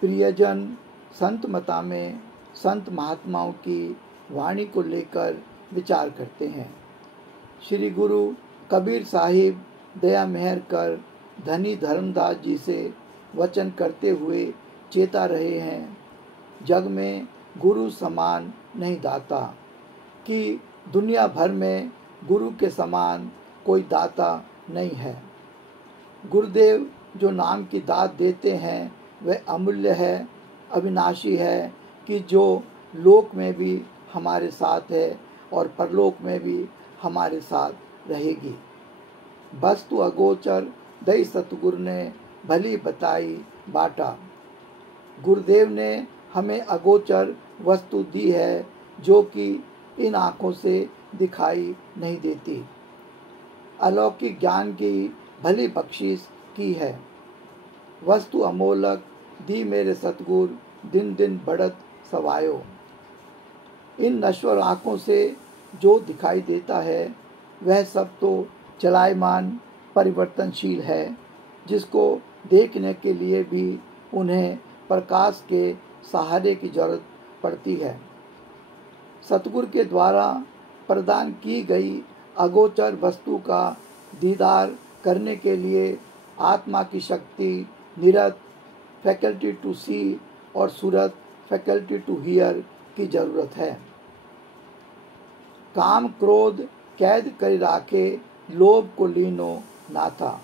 प्रियजन संत मता में संत महात्माओं की वाणी को लेकर विचार करते हैं। श्री गुरु कबीर साहिब दया मेहर कर धनी धर्मदास जी से वचन करते हुए चेता रहे हैं, जग में गुरु समान नहीं दाता, कि दुनिया भर में गुरु के समान कोई दाता नहीं है। गुरुदेव जो नाम की दात देते हैं वह अमूल्य है, अविनाशी है, कि जो लोक में भी हमारे साथ है और परलोक में भी हमारे साथ रहेगी। वस्तु अगोचर दई सतगुरु ने भली बताई बाटा। गुरुदेव ने हमें अगोचर वस्तु दी है जो कि इन आँखों से दिखाई नहीं देती। अलौकिक ज्ञान की भली बख्शिश की है। वस्तु अमोलक दी मेरे सतगुर, दिन दिन बढ़त सवायो। इन नश्वर आँखों से जो दिखाई देता है वह सब तो चलायमान परिवर्तनशील है, जिसको देखने के लिए भी उन्हें प्रकाश के सहारे की जरूरत पड़ती है। सतगुरु के द्वारा प्रदान की गई अगोचर वस्तु का दीदार करने के लिए आत्मा की शक्ति निरत फैकल्टी टू सी और सूरत फैकल्टी टू हियर की जरूरत है। काम क्रोध कैद कर राखे लोभ को लीनो ना था।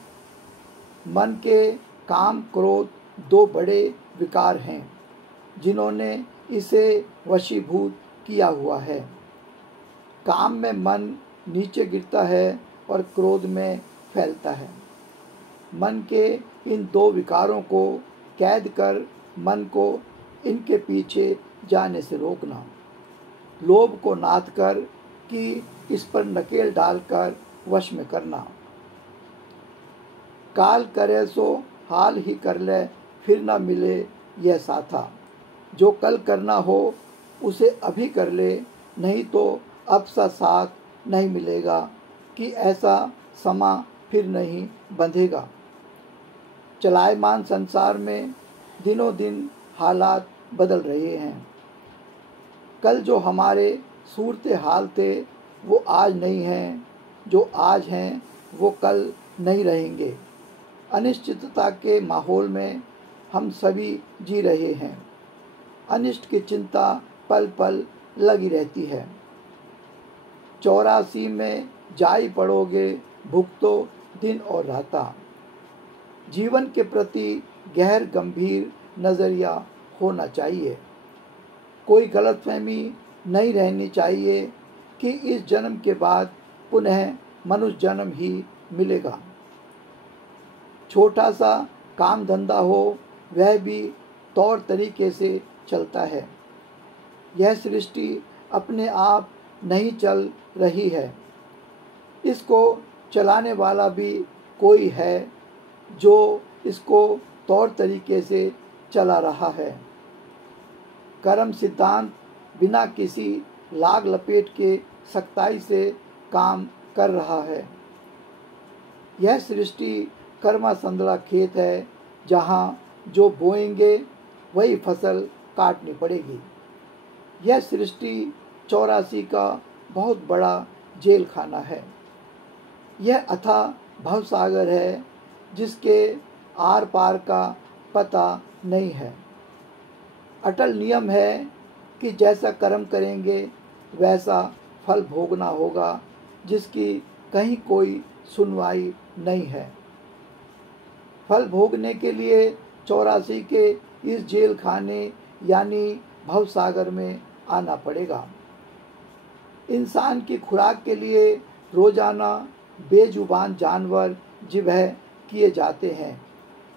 मन के काम क्रोध दो बड़े विकार हैं जिन्होंने इसे वशीभूत किया हुआ है। काम में मन नीचे गिरता है और क्रोध में फैलता है। मन के इन दो विकारों को कैद कर मन को इनके पीछे जाने से रोकना। लोभ को नाथ कर कि इस पर नकेल डालकर वश में करना। काल करे सो हाल ही कर ले, फिर न मिले यह साथा। जो कल करना हो उसे अभी कर ले, नहीं तो अब सा साथ नहीं मिलेगा, कि ऐसा समा फिर नहीं बंधेगा। चलायमान संसार में दिनों दिन हालात बदल रहे हैं। कल जो हमारे सूरते हाल थे वो आज नहीं हैं, जो आज हैं वो कल नहीं रहेंगे। अनिश्चितता के माहौल में हम सभी जी रहे हैं। अनिष्ट की चिंता पल पल लगी रहती है। 84 में जाई पड़ोगे, भुगतो दिन और राता। जीवन के प्रति गहर गंभीर नज़रिया होना चाहिए। कोई गलतफहमी नहीं रहनी चाहिए कि इस जन्म के बाद पुनः मनुष्य जन्म ही मिलेगा। छोटा सा काम धंधा हो वह भी तौर तरीके से चलता है। यह सृष्टि अपने आप नहीं चल रही है, इसको चलाने वाला भी कोई है जो इसको तौर तरीके से चला रहा है। कर्म सिद्धांत बिना किसी लाग लपेट के सख्ताई से काम कर रहा है। यह सृष्टि कर्मा संदला खेत है, जहाँ जो बोएंगे वही फसल काटनी पड़ेगी। यह सृष्टि 84 का बहुत बड़ा जेल खाना है। यह अथाह भवसागर है जिसके आर पार का पता नहीं है। अटल नियम है कि जैसा कर्म करेंगे वैसा फल भोगना होगा, जिसकी कहीं कोई सुनवाई नहीं है। फल भोगने के लिए 84 के इस जेल खाने यानी भवसागर में आना पड़ेगा। इंसान की खुराक के लिए रोजाना बेजुबान जानवर जिबह किए जाते हैं।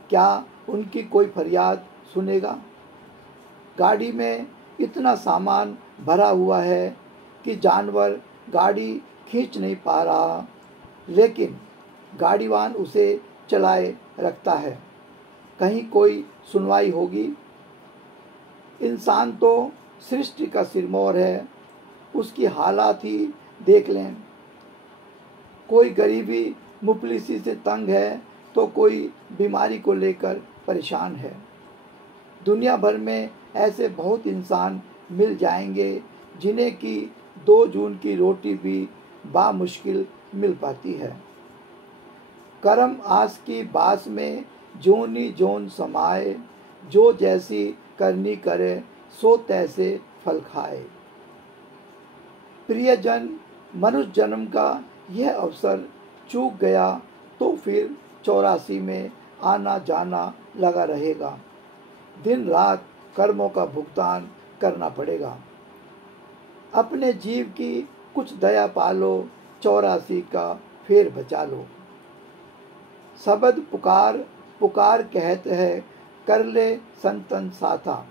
क्या उनकी कोई फरियाद सुनेगा? गाड़ी में इतना सामान भरा हुआ है कि जानवर गाड़ी खींच नहीं पा रहा, लेकिन गाड़ीवान उसे चलाए रखता है। कहीं कोई सुनवाई होगी? इंसान तो सृष्टि का सिरमौर है, उसकी हालात ही देख लें। कोई गरीबी मुफलिसी से तंग है तो कोई बीमारी को लेकर परेशान है। दुनिया भर में ऐसे बहुत इंसान मिल जाएंगे जिन्हें कि 2 जून की रोटी भी बामुश्किल मिल पाती है। कर्म आस की बास में जोनी जोन समाए, जो जैसी करनी करे सो तैसे फल खाए। प्रियजन, मनुष्य जन्म का यह अवसर चूक गया तो फिर 84 में आना जाना लगा रहेगा। दिन रात कर्मों का भुगतान करना पड़ेगा। अपने जीव की कुछ दया पालो, 84 का फेर बचा लो। शब्द पुकार पुकार कहत है, कर ले संतन साथा।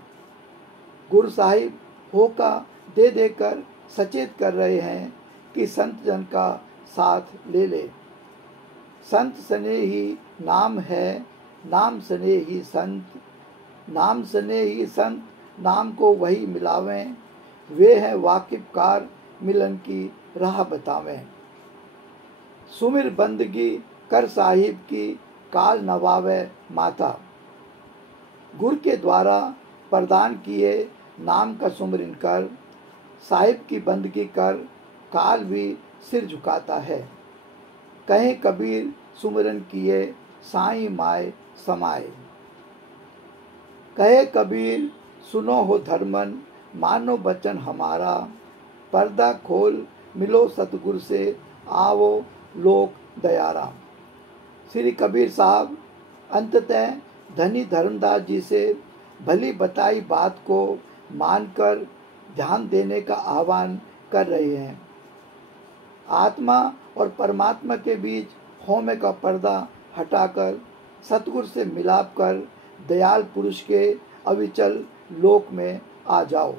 गुरु साहिब होका दे देकर सचेत कर रहे हैं कि संत जन का साथ ले ले। संत सने ही नाम है, नाम सने ही संत, नाम सने ही संत, नाम को वही मिलावें। वे हैं वाकिफकार, मिलन की राह बतावें। सुमिर बंदगी कर साहिब की, काल नवावे माथा। गुरु के द्वारा प्रदान किए नाम का सुमिरन कर, साहिब की बंदगी कर, काल भी सिर झुकाता है। कहे कबीर सुमिरन किए, साईं माय समाए। कहे कबीर सुनो हो धर्मन, मानो बचन हमारा। पर्दा खोल मिलो सतगुरु से, आवो लोक दयाराम। श्री कबीर साहब अंततः धनी धर्मदास जी से भली बताई बात को मानकर ध्यान देने का आह्वान कर रहे हैं। आत्मा और परमात्मा के बीच होमे का पर्दा हटाकर सतगुरु से मिलाप कर दयाल पुरुष के अविचल लोक में आ जाओ।